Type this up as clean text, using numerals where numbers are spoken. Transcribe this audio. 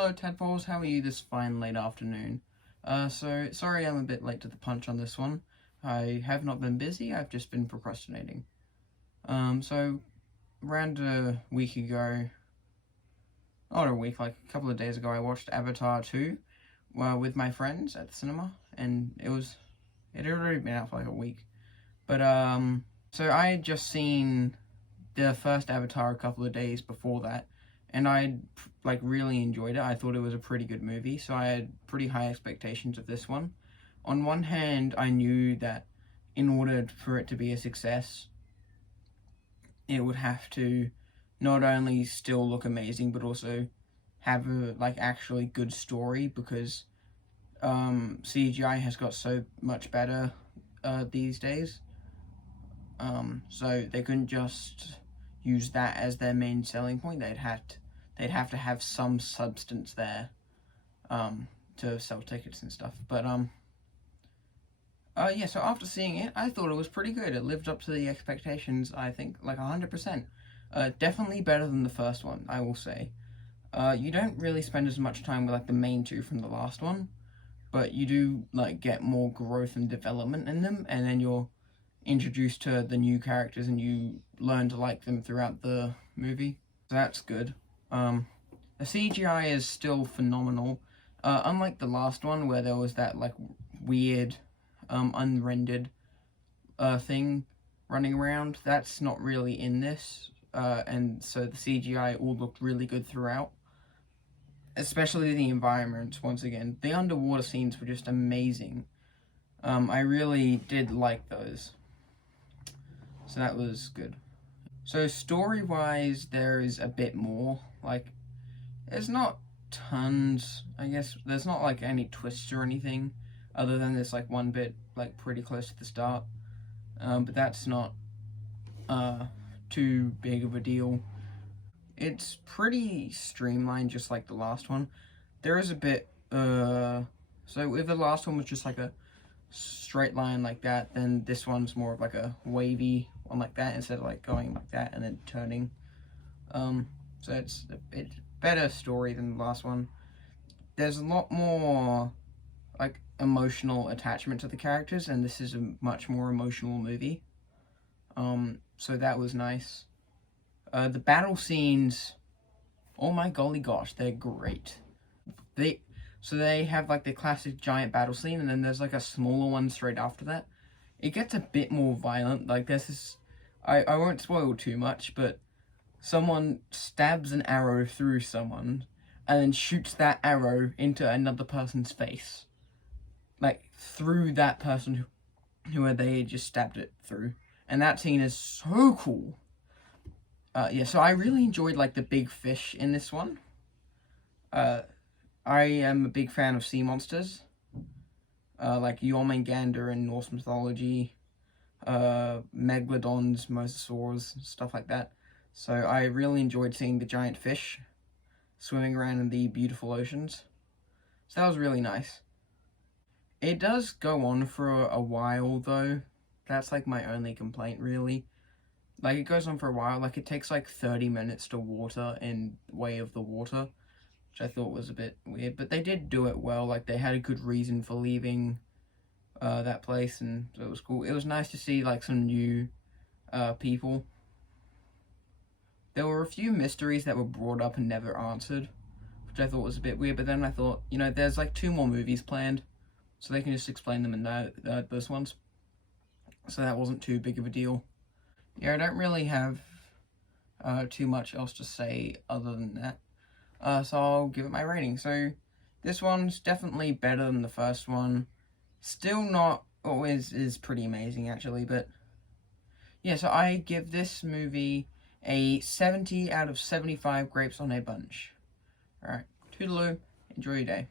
Hello tadpoles, how are you this fine late afternoon? So sorry I'm a bit late to the punch on this one. I have not been busy, I've just been procrastinating. So around a week ago, not a week, like a couple of days ago, I watched Avatar 2 with my friends at the cinema, and it had already been out for like a week. But so I had just seen the first Avatar a couple of days before that, and I like really enjoyed it. I thought it was a pretty good movie, so I had pretty high expectations of this one. On one hand, I knew that in order for it to be a success, it would have to not only still look amazing, but also have a like actually good story, because CGI has got so much better these days. So they couldn't just use that as their main selling point. They'd have to have some substance there to sell tickets and stuff. But yeah, so after seeing it, I thought it was pretty good. It lived up to the expectations, I think, like 100%. Definitely better than the first one, I will say. You don't really spend as much time with like the main two from the last one, but you do like get more growth and development in them, and then you're introduced to the new characters and you learn to like them throughout the movie. So that's good. The CGI is still phenomenal. Unlike the last one where there was that like weird unrendered thing running around, that's not really in this. And so the CGI all looked really good throughout. Especially the environments, once again. The underwater scenes were just amazing. I really did like those. So that was good. So story-wise, there is a bit more. Like, there's not tons, I guess. There's not like any twists or anything, other than this like one bit like pretty close to the start. But that's not too big of a deal. It's pretty streamlined, just like the last one. There is a bit, so if the last one was just like a straight line like that, then this one's more of like a wavy one like that, instead of like going like that and then turning. So it's a bit better story than the last one. There's a lot more like emotional attachment to the characters, and this is a much more emotional movie. So that was nice. The battle scenes, oh my golly gosh, they're great. So they have like the classic giant battle scene, and then there's like a smaller one straight after that. It gets a bit more violent. Like there's this, I won't spoil too much, but someone stabs an arrow through someone and then shoots that arrow into another person's face. Like through that person who they just stabbed it through. And that scene is so cool. Yeah, so I really enjoyed like the big fish in this one. I am a big fan of sea monsters, like Jormungandr in Norse mythology, Megalodons, Mosasaurs, stuff like that. So I really enjoyed seeing the giant fish swimming around in the beautiful oceans. So that was really nice. It does go on for a while though. That's like my only complaint really. Like it goes on for a while, like it takes like 30 minutes to water in Way of the Water, which I thought was a bit weird, but they did do it well. Like they had a good reason for leaving that place, and so it was cool. It was nice to see like some new people. There were a few mysteries that were brought up and never answered, which I thought was a bit weird, but then I thought, you know, there's like 2 more movies planned, so they can just explain them in those ones. So that wasn't too big of a deal. Yeah, I don't really have too much else to say other than that. So I'll give it my rating. So this one's definitely better than the first one. Still not always is pretty amazing actually, but yeah, so I give this movie a 70 out of 75 grapes on a bunch. Alright, toodaloo, enjoy your day.